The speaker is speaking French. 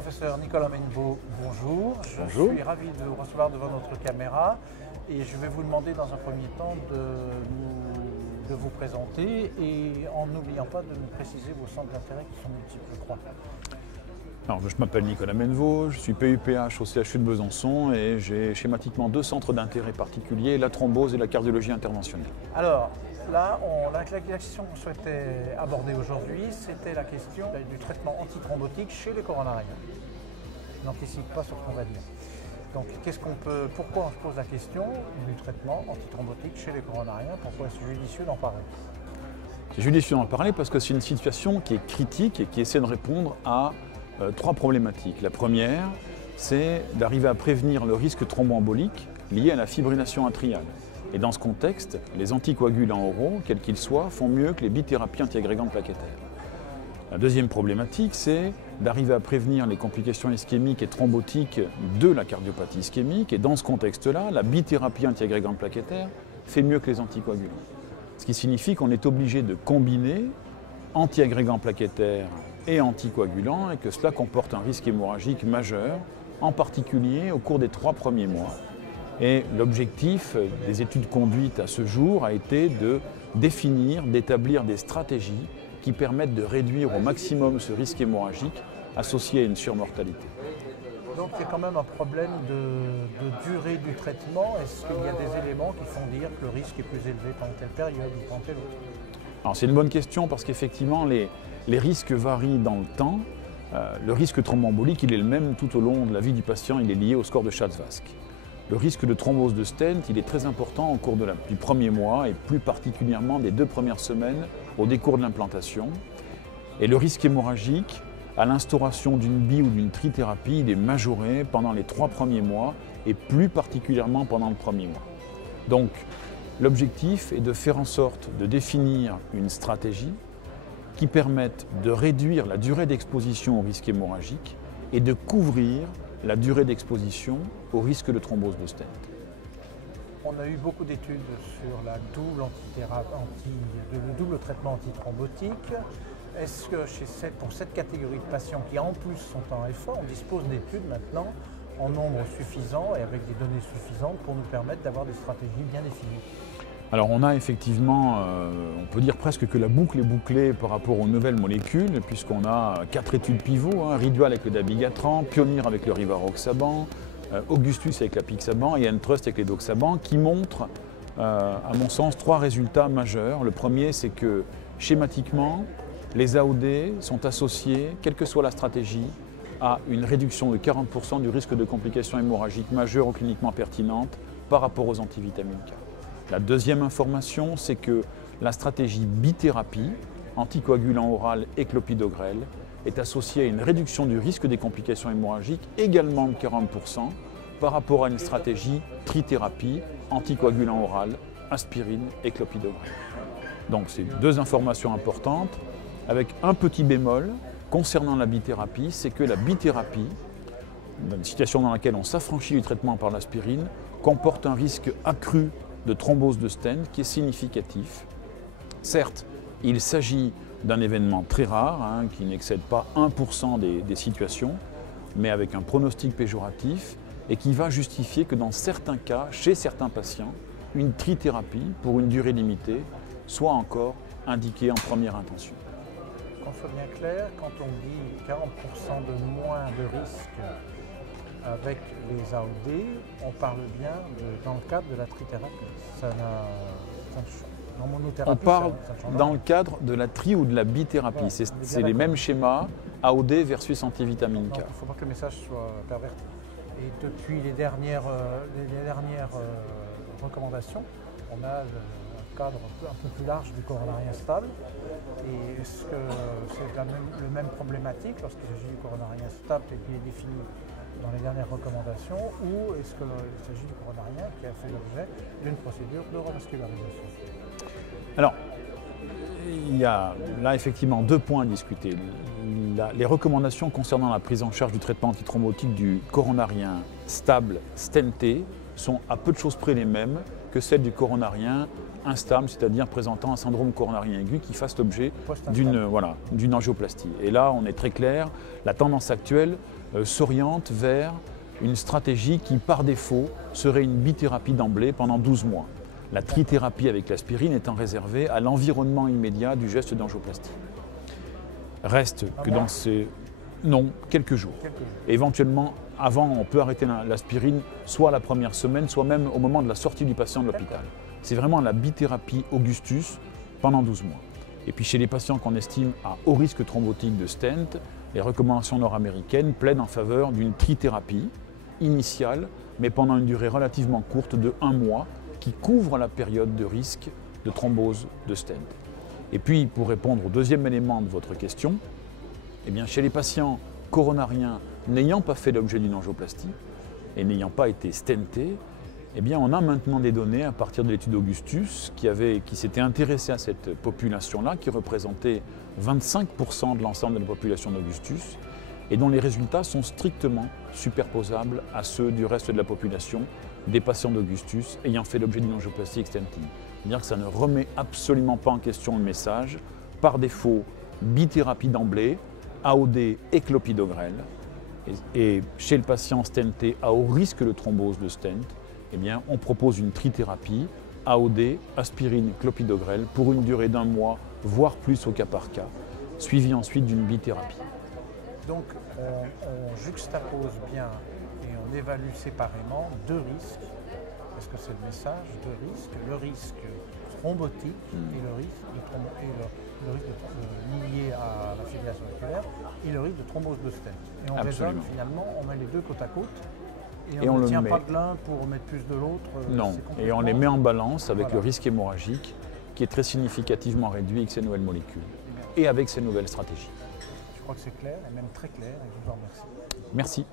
Professeur Nicolas Menneveau, bonjour. Bonjour. Je suis ravi de vous recevoir devant notre caméra et je vais vous demander dans un premier temps de vous présenter et en n'oubliant pas de nous préciser vos centres d'intérêt qui sont multiples, je crois. Alors, je m'appelle Nicolas Menneveau, je suis PUPH au CHU de Besançon et j'ai schématiquement deux centres d'intérêt particuliers, la thrombose et la cardiologie interventionnelle. Alors, là, la question qu'on souhaitait aborder aujourd'hui, c'était la question du traitement antithrombotique chez les coronariens. Je n'anticipe pas sur ce qu'on va dire. Donc, pourquoi on se pose la question du traitement antithrombotique chez les coronariens? Pourquoi est-ce judicieux d'en parler? C'est judicieux d'en parler parce que c'est une situation qui est critique et qui essaie de répondre à trois problématiques. La première, c'est d'arriver à prévenir le risque thromboembolique lié à la fibrillation atriale. Et dans ce contexte, les anticoagulants oraux, quels qu'ils soient, font mieux que les bithérapies antiagrégantes plaquettaires. La deuxième problématique, c'est d'arriver à prévenir les complications ischémiques et thrombotiques de la cardiopathie ischémique. Et dans ce contexte-là, la bithérapie antiagrégante plaquettaire fait mieux que les anticoagulants. Ce qui signifie qu'on est obligé de combiner antiagrégants plaquettaires et anticoagulants et que cela comporte un risque hémorragique majeur, en particulier au cours des 3 premiers mois. Et l'objectif des études conduites à ce jour a été de définir, d'établir des stratégies qui permettent de réduire au maximum ce risque hémorragique associé à une surmortalité. Donc il y a quand même un problème de durée du traitement. Est-ce qu'il y a des éléments qui font dire que le risque est plus élevé pendant telle période ou pendant telle autre? Alors c'est une bonne question parce qu'effectivement les risques varient dans le temps. Le risque thromboembolique il est le même tout au long de la vie du patient, il est lié au score de Schatz-Vask. Le risque de thrombose de stent, il est très important au cours du premier mois et plus particulièrement des 2 premières semaines au décours de l'implantation. Et le risque hémorragique, à l'instauration d'une bi ou d'une trithérapie, il est majoré pendant les 3 premiers mois et plus particulièrement pendant le premier mois. Donc, l'objectif est de faire en sorte de définir une stratégie qui permette de réduire la durée d'exposition au risque hémorragique et de couvrir la durée d'exposition au risque de thrombose de stent. On a eu beaucoup d'études sur le double traitement antithrombotique. Est-ce que pour cette catégorie de patients qui en plus sont en FA, on dispose d'études maintenant en nombre suffisant et avec des données suffisantes pour nous permettre d'avoir des stratégies bien définies? Alors on a effectivement, on peut dire presque que la boucle est bouclée par rapport aux nouvelles molécules, puisqu'on a 4 études pivots, Ridual avec le dabigatran, Pioneer avec le rivaroxaban, Augustus avec l'apixaban et Entrust avec les doxaban, qui montrent, à mon sens, 3 résultats majeurs. Le premier, c'est que schématiquement, les AOD sont associés, quelle que soit la stratégie, à une réduction de 40% du risque de complications hémorragiques majeures ou cliniquement pertinentes par rapport aux antivitamines K. La deuxième information, c'est que la stratégie bithérapie, anticoagulant oral et clopidogrel, est associée à une réduction du risque des complications hémorragiques également de 40% par rapport à une stratégie trithérapie, anticoagulant oral, aspirine et clopidogrel. Donc c'est 2 informations importantes, avec un petit bémol concernant la bithérapie, c'est que la bithérapie, dans une situation dans laquelle on s'affranchit du traitement par l'aspirine, comporte un risque accru de thrombose de stent qui est significatif. Certes, il s'agit d'un événement très rare, qui n'excède pas 1% des situations, mais avec un pronostic péjoratif et qui va justifier que dans certains cas, chez certains patients, une trithérapie pour une durée limitée soit encore indiquée en première intention. Qu'on soit bien clair, quand on dit 40% de moins de risque avec les AOD, on parle bien dans le cadre de la trithérapie. On parle dans le cadre de la tri ou de la bithérapie. Voilà, c'est les mêmes schémas, AOD versus antivitamine K. Il ne faut pas que le message soit perverti. Et depuis les dernières recommandations, on a un cadre un peu plus large du coronarien stable. Et est-ce que c'est la même problématique lorsqu'il s'agit du coronarien stable tel qu'il est défini dans les dernières recommandations, ou est-ce qu'il s'agit du coronarien qui a fait l'objet d'une procédure de revascularisation? Alors, il y a là effectivement 2 points à discuter. Les recommandations concernant la prise en charge du traitement antithrombotique du coronarien stable stenté sont à peu de choses près les mêmes que celles du coronarien instable, c'est-à-dire présentant un syndrome coronarien aigu qui fasse l'objet d'une angioplastie. Et là, on est très clair, la tendance actuelle s'oriente vers une stratégie qui, par défaut, serait une bithérapie d'emblée pendant 12 mois. La trithérapie avec l'aspirine étant réservée à l'environnement immédiat du geste d'angioplastie. Reste que dans ces... Non, quelques jours. Éventuellement, avant, on peut arrêter l'aspirine, soit la première semaine, soit même au moment de la sortie du patient de l'hôpital. C'est vraiment la bithérapie Augustus pendant 12 mois. Et puis chez les patients qu'on estime à haut risque thrombotique de stent, les recommandations nord-américaines plaident en faveur d'une trithérapie initiale, mais pendant une durée relativement courte de 1 mois, qui couvre la période de risque de thrombose de stent. Et puis, pour répondre au deuxième élément de votre question, eh bien, chez les patients coronariens n'ayant pas fait l'objet d'une angioplastie et n'ayant pas été stentés, eh bien, on a maintenant des données à partir de l'étude Augustus qui s'était intéressée à cette population-là, qui représentait 25% de l'ensemble de la population d'Augustus, et dont les résultats sont strictement superposables à ceux du reste de la population des patients d'Augustus ayant fait l'objet d'une angioplastie extensive. C'est-à-dire que ça ne remet absolument pas en question le message. Par défaut, bithérapie d'emblée, AOD et clopidogrel. Et chez le patient stenté à haut risque de thrombose de stent, eh bien, on propose une trithérapie, AOD, aspirine, clopidogrel, pour une durée d'1 mois, voire plus au cas par cas, suivi ensuite d'une bithérapie. Donc on juxtapose bien et on évalue séparément 2 risques, parce que c'est le message, 2 risques, le risque thrombotique et le risque lié à la fibrillation auriculaire et le risque de thrombose de stent. Et on raisonne finalement, on met les deux côte à côte et on ne tient pas de l'un pour mettre plus de l'autre. Non, et on les met en balance avec le risque hémorragique qui est très significativement réduit avec ces nouvelles molécules et avec ces nouvelles stratégies. Je crois que c'est clair, et même très clair, et je vous en remercie. Merci.